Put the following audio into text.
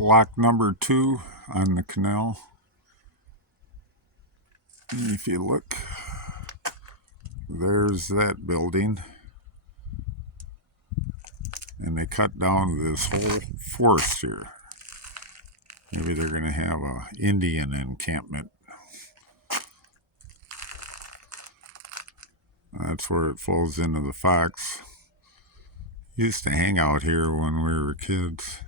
lock number 2 on the canal. And if you look, there's that building. And they cut down this whole forest here. Maybe they're going to have an Indian encampment. That's where it flows into the Fox. Used to hang out here when we were kids.